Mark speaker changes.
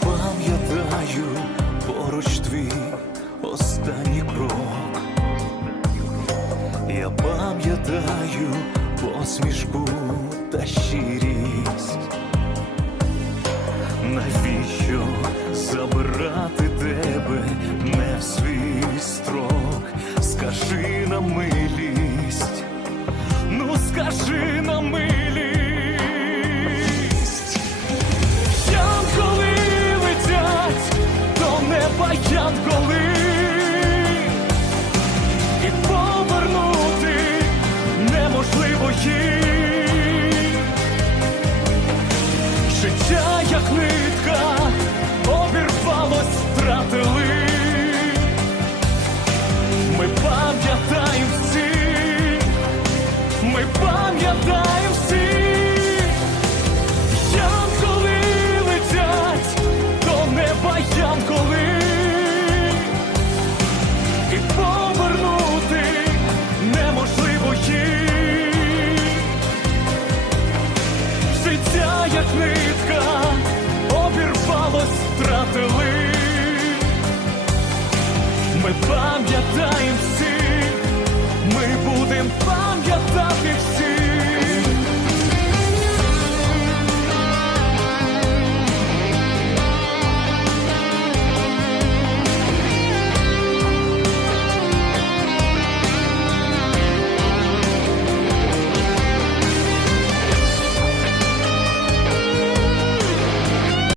Speaker 1: Пам'ятаю поруч твій останній крок. Я пам'ятаю посмішку та щирість. Навіщо неможливо. Життя, як нитка, обірвалось, втратили. Ми пам'ятаємо всі, ми пам'ятаємо всіх. Пам'ятати всіх.